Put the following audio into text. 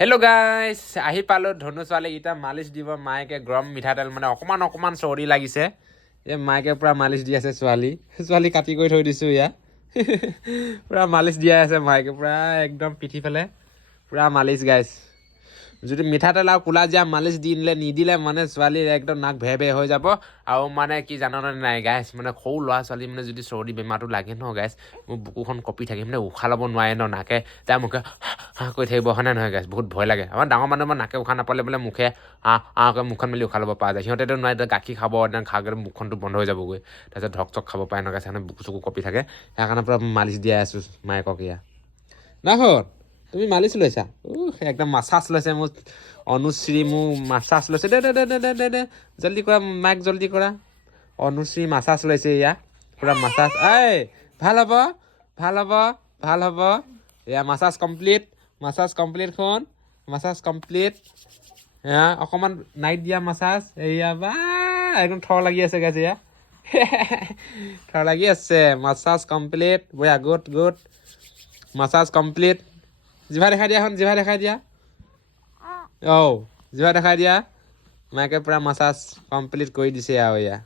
hello' গাইছ আহি পালোঁ ধনু ছোৱালীকেইটা মালিচ দিব মায়েকে গৰম মিঠাতেল মানে অকণমান চৰ্দি লাগিছে মায়েকে পূৰা মালিচ দি আছে ছোৱালী কাটি কৰি থৈ দিছোঁ ইয়াত পূৰা মালিচ দিয়াই আছে মায়েকে পূৰা একদম পিঠি ফালে পূৰা মালিচ গাইছ যদি মিঠাতেল আৰু ক'লাজিৰা মালিচ নিদিলে মানে ছোৱালীৰ একদম নাক ভে হৈ যাব আৰু মানে কি জাননে নাই গাইছ মানে সৰু ল'ৰা ছোৱালী মানে যদি চৰ্দি বেমাৰটো লাগে ন গাইছ মোৰ বুকুখন কঁপি থাকে মানে উশাহ ল'ব নোৱাৰে ন নাকে তাৰ মুখে কৰি থাকিব হয় নে নহয় গাইছ বহুত ভয় লাগে আমাৰ ডাঙৰ মানুহ নাকে উশাহ নাপালে বোলে মুখে মুখখন মেলি উশাহ ল'ব পৰা যায় সিহঁতেতো নোৱাৰে গাখীৰ খাব খাওঁতে মুখখনটো বন্ধ হৈ যাবগৈ তাৰপিছত ধক চক খাব পাৰে ন গাইছ সেইকাৰণে বুকু চকু কঁপি থাকে সেইকাৰণে পূৰা মালিচ দিয়াই আছোঁ মায়েকক এয়া নাহত তুমি মালিচ লৈছা একদম মাছাজ লৈছে মোৰ অনুশ্ৰী মোৰ মাছাজ লৈছে দে জল্দি কৰা মাইক জল্দি কৰা অনুশ্ৰী মাছাজ লৈছে এয়া পূৰা মাছাজ ভাল হ'ব এয়া মাছাজ কমপ্লিট শুন মাছাজ কমপ্লিট এয়া অকণমান নাইট দিয়া মাছাজ এয়া বা একদম থৰ লাগি আছে গাইছে এয়া থৰ লাগি আছে মাছাজ কমপ্লিট বয়া গুড মাছাজ কমপ্লিট জিভা দেখাই দিয়া জিভা দেখাই দিয়া জিভা দেখাই দিয়া মায়েকে পূৰা মাছাজ কমপ্লিট কৰি দিছে আৰু এয়া